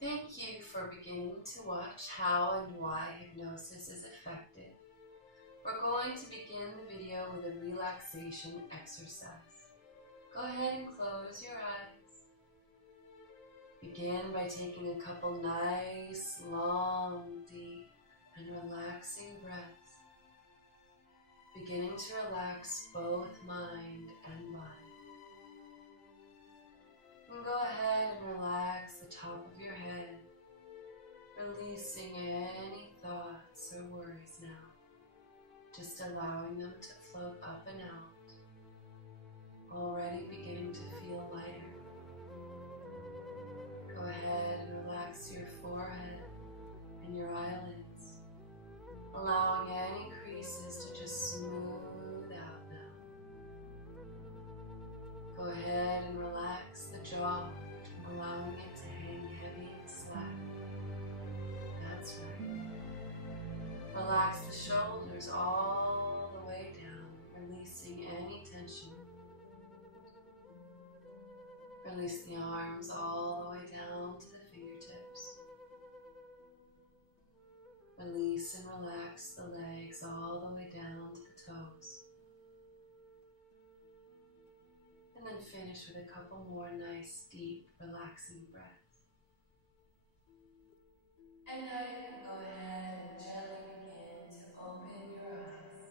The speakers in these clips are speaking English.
Thank you for beginning to watch how and why hypnosis is effective. We're going to begin the video with a relaxation exercise. Go ahead and close your eyes. Begin by taking a couple nice, long, deep, and relaxing breaths. Beginning to relax both mind and body. And go ahead and relax the top of your head, releasing any thoughts or worries now, just allowing them to float up and out, already beginning to feel lighter. Go ahead and relax your forehead and your eyelids, allowing any creases to just smooth out now. Go ahead and relax the jaw, allowing it to hang heavy and slack. That's right. Relax the shoulders all the way down, releasing any tension. Release the arms all the way down to the fingertips. Release and relax the legs all the way down to the toes. And then finish with a couple more nice, deep, relaxing breaths. And now you can go ahead and gently begin to open your eyes.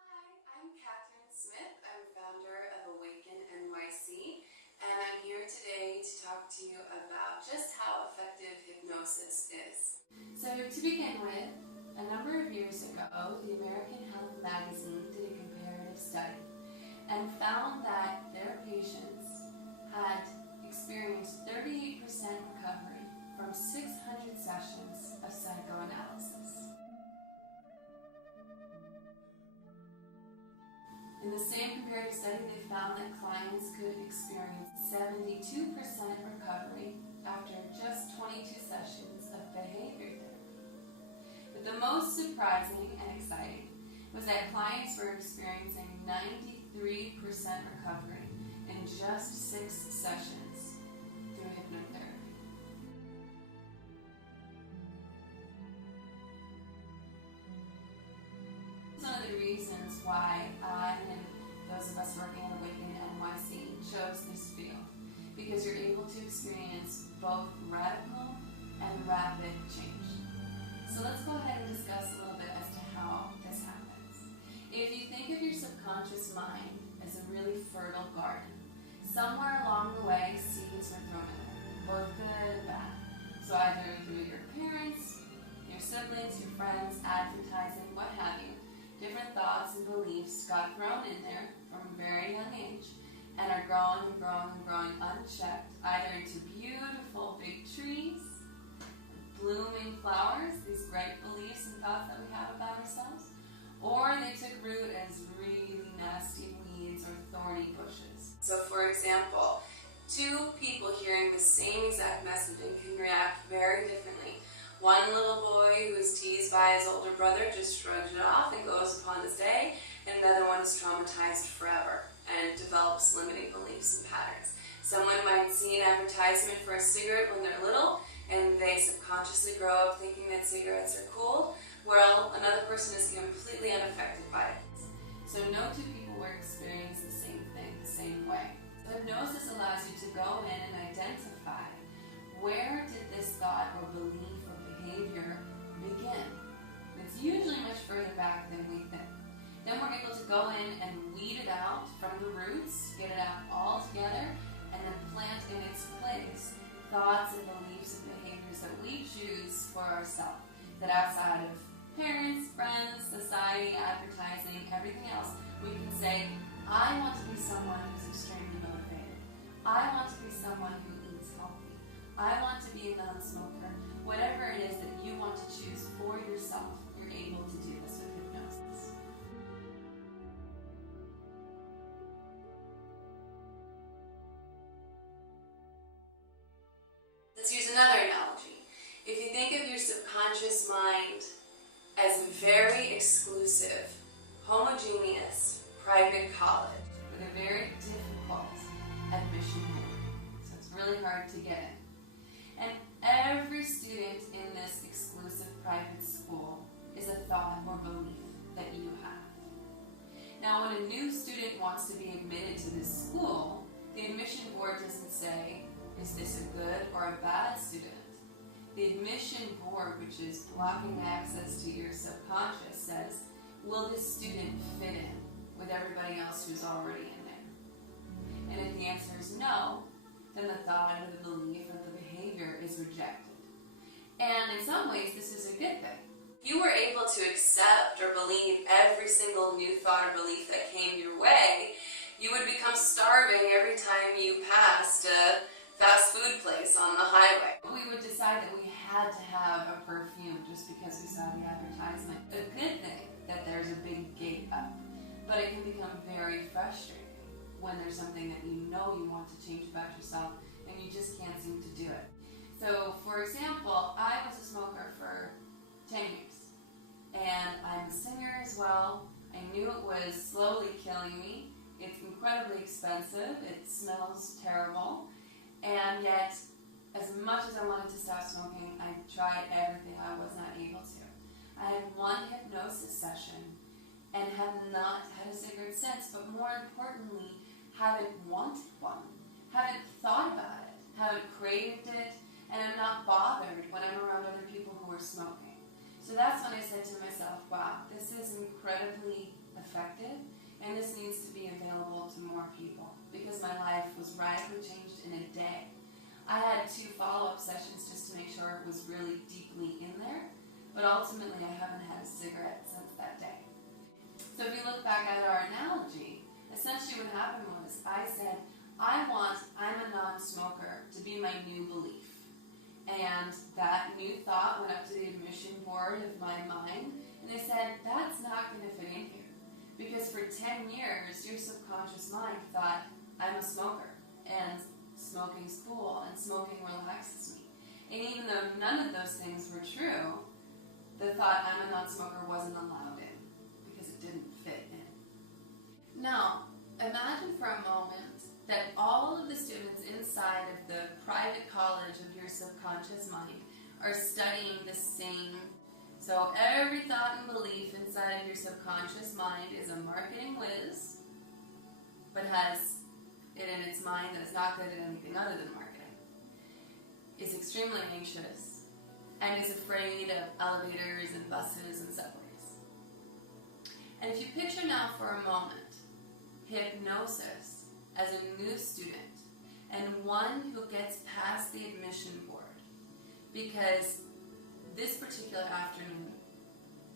Hi, I'm Catherine Smith. I'm founder of Awaken NYC, and I'm here today to talk to you about just how effective hypnosis is. So to begin with, a number of years ago, the American Health Magazine did a comparative study and found that their patients had experienced 38% recovery from 600 sessions of psychoanalysis. In the same comparative study, they found that clients could experience 72% recovery after just 22 sessions of behavior therapy. But the most surprising and exciting was that clients were experiencing 93% recovery in just 6 sessions through hypnotherapy. It's one of the reasons why I and those of us working at Awaken NYC chose this field, because you're able to experience both radical and rapid change. So let's go ahead and discuss a little bit as to how this happens. If you think of your subconscious mind as a really fertile garden, somewhere along the way seeds were thrown in there, both good and bad. So either through your parents, your siblings, your friends, advertising, what have you, different thoughts and beliefs got thrown in there from a very young age and are growing and growing and growing unchecked, either into beautiful big trees, blooming flowers, these great beliefs and thoughts that we have about ourselves, or they took root as really nasty weeds or thorny bushes. So for example, 2 people hearing the same exact messaging can react very differently. One little boy who is teased by his older brother just shrugs it off and goes upon his day, and another one is traumatized forever and develops limiting beliefs and patterns. Someone might see an advertisement for a cigarette when they're little, and they subconsciously grow up thinking that cigarettes are cool, while another person is completely unaffected by it. So no 2 people will experience the same thing the same way. So hypnosis allows you to go in and identify, where did this thought or belief or behavior begin? It's usually much further back than we think. Then we're able to go in and weed it out from the roots, get it out all together, and then plant in its place thoughts and beliefs and behaviors that we choose for ourselves, that outside of parents, friends, society, advertising, everything else, we can say, I want to be someone who's extremely motivated. I want to be someone who eats healthy. I want to be a non-smoker. Whatever it is that you want to choose for yourself, you're able to do this with hypnosis. Let's use another analogy. If you think of your subconscious mind as a very exclusive, homogeneous, private college with a very difficult admission rate. So it's really hard to get in. And every student in this exclusive private school is a thought or belief that you have. Now, when a new student wants to be admitted to this school, the admission board doesn't say, is this a good or a bad student? The admission board, which is blocking access to your subconscious, says, will this student fit in with everybody else who's already in there? And if the answer is no, then the thought or the belief or the behavior is rejected. And in some ways, this is a good thing. If you were able to accept or believe every single new thought or belief that came your way, you would become starving every time you passed a fast food place on the highway. We would decide that we had to have a perfume just because we saw the advertisement. A good thing that there's a big gate up, but it can become very frustrating when there's something that you know you want to change about yourself and you just can't seem to do it. So, for example, I was a smoker for 10 years, and I'm a singer as well. I knew it was slowly killing me. It's incredibly expensive. It smells terrible. And yet, as much as I wanted to stop smoking, I tried everything. I was not able to. I had one hypnosis session and have not had a cigarette since, but more importantly, haven't wanted one, haven't thought about it, haven't craved it, and I'm not bothered when I'm around other people who are smoking. So that's when I said to myself, wow, this is incredibly effective, and this needs to be available to more people, because my life was radically changed in a day. I had 2 follow-up sessions just to make sure it was really deeply in there, but ultimately I haven't had a cigarette since that day. So if you look back at our analogy, essentially what happened was I said, I'm a non-smoker to be my new belief. And that new thought went up to the admission board of my mind, and they said, that's not going to fit in here. Because for 10 years, your subconscious mind thought, I'm a smoker, and smoking's cool, and smoking relaxes me. And even though none of those things were true, the thought, I'm a non-smoker, wasn't allowed in, because it didn't fit in. Now, imagine for a moment that all of the students inside of the private college of your subconscious mind are studying the same. So every thought and belief inside of your subconscious mind is a marketing whiz, but has it in its mind that it's not good at anything other than marketing, is extremely anxious, and is afraid of elevators and buses and subways. And if you picture now for a moment hypnosis as a new student, and one who gets past the admission board, because this particular afternoon,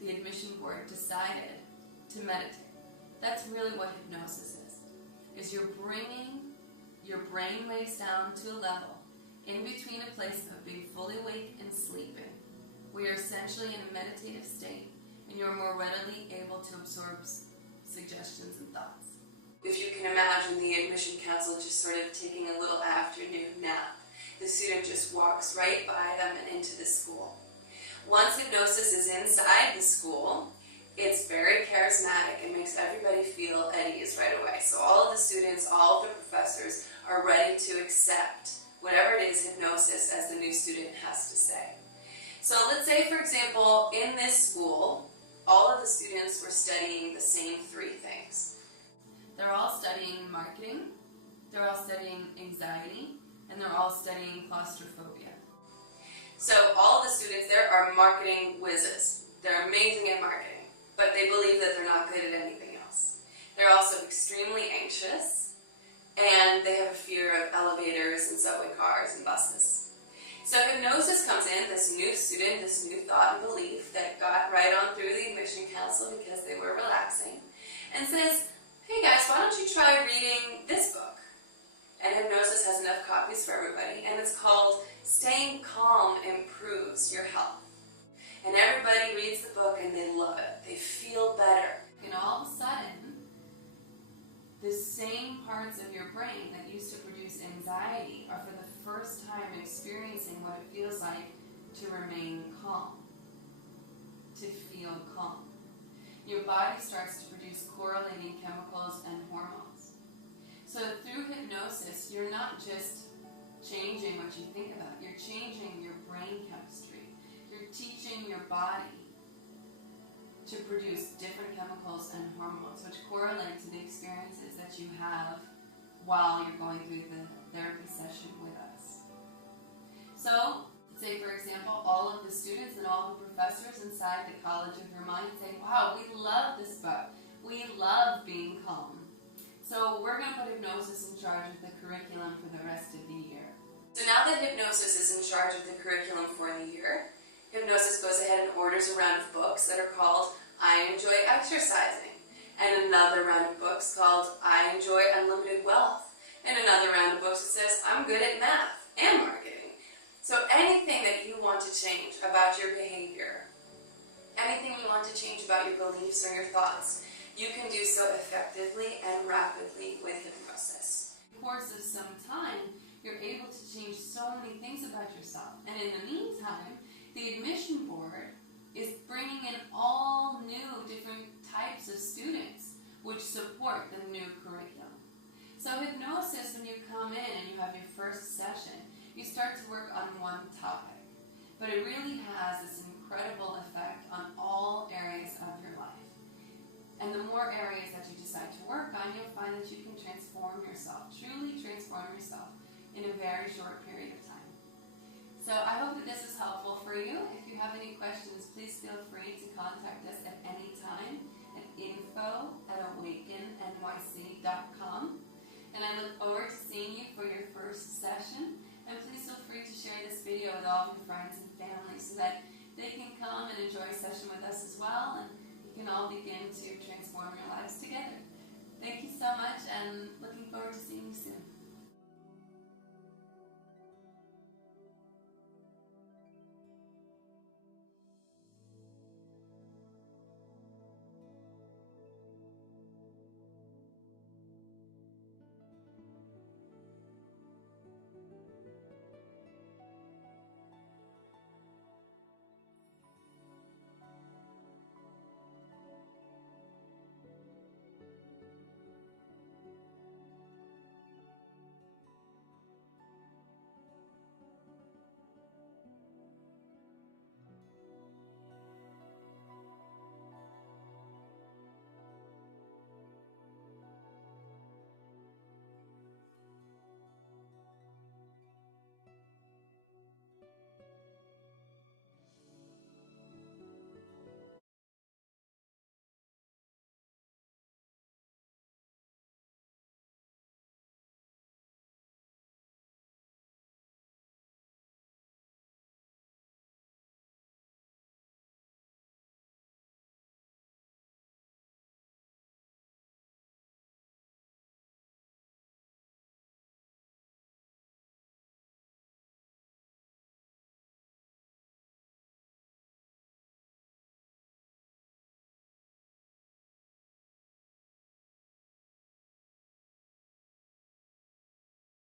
the admission board decided to meditate. That's really what hypnosis is you're bringing your brain waves down to a level in between a place of being fully awake and sleeping, where you're essentially in a meditative state, and you're more readily able to absorb suggestions and thoughts. If you can imagine the admission counselor just sort of taking a little afternoon nap, the student just walks right by them and into the school. Once hypnosis is inside the school, it's very charismatic and makes everybody feel at ease right away. So all of the students, all of the professors are ready to accept whatever it is hypnosis as the new student has to say. So let's say, for example, in this school, all of the students were studying the same 3 things. They're all studying marketing, they're all studying anxiety, and they're all studying claustrophobia. So all of the students there are marketing whizzes. They're amazing at marketing, but they believe that they're not good at anything else. They're also extremely anxious, and they have a fear of elevators and subway cars and buses. So hypnosis comes in, this new student, this new thought and belief that got right on through the admission council because they were relaxing, and says, hey guys, why don't you try reading this book? And hypnosis has enough copies for everybody, and it's called Staying Calm Improves Your Health. And everybody reads the book and they love it. They feel better. And all of a sudden, the same parts of your brain that used to produce anxiety are for the first time experiencing what it feels like to remain calm, to feel calm. Your body starts to produce correlating chemicals and hormones. So through hypnosis, you're not just changing what you think about. You're changing your brain chemistry. You're teaching your body to produce different chemicals and hormones which correlate to the experiences that you have while you're going through the therapy session with us. So, say for example, all of the students and all the professors inside the College of Your Mind say, wow, we love this book. We love being calm. So we're going to put hypnosis in charge of the curriculum for the rest of the year. So now that hypnosis is in charge of the curriculum for the year, hypnosis goes ahead and orders a round of books that are called I Enjoy Exercising, and another round of books called I Enjoy Unlimited Wealth, and another round of books that says I'm good at math and marketing. So anything that you want to change about your behavior, anything you want to change about your beliefs or your thoughts, you can do so effectively and rapidly with hypnosis. In the course of some time, you're able to change so many things about yourself. And in the meantime, the admission board is bringing in all new different types of students which support the new curriculum. So hypnosis, when you come in and you have your first session, you start to work on one topic. But it really has this incredible effect on all areas of your life. And the more areas that you decide to work on, you'll find that you can transform yourself, truly transform yourself in a very short period of time. So I hope that this is helpful for you. If you have any questions, please feel free to contact us at any time at info@awakennyc.com. And I look forward to seeing you for your first session. And please feel free to share this video with all of your friends and family so that they can come and enjoy a session with us as well, and you can all begin to transform your lives